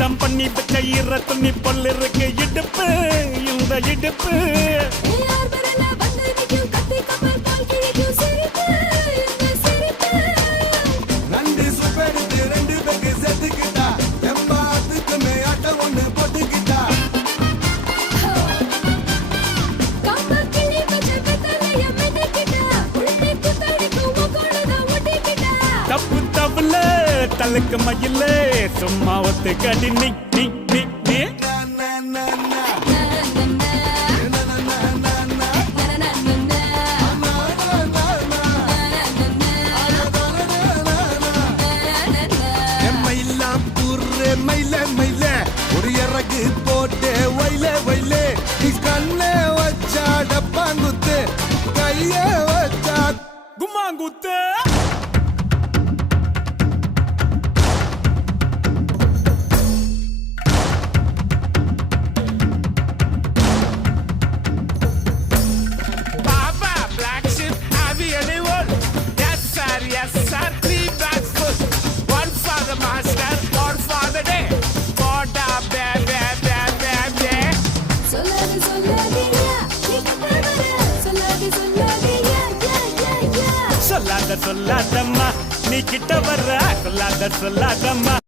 சுத்தம் பண்ணி வச்ச ஈர துணி பொல் இருக்கு இடுப்பு இந்த இடுப்பு நண்டு சுப்பெடுத்து 2 பேருக்கு செத்துக்கிட்டா எம்மாத்துக்குமே ஆட்டம் ஒண்ணு போட்டுக்கிட்டா தப்பு தப்புல தலுக்கு மயில சும்மா ஒத்து கடி நீ நீ நீ நீ மயில மயில ஒரு இறகு போட்டு வயல வயல கண்ண வச்சா டப்பாங்குத்து கைய வச்சா கும்மாங்குத்து Papa, black sheep, have you anyone? Yes sir, 3 bags full. One for the master, one for the day. Poda, be, be, be, be, be. சொல்லாதம்மா நீ கிட்ட வர்ற சொல்லாதம்மா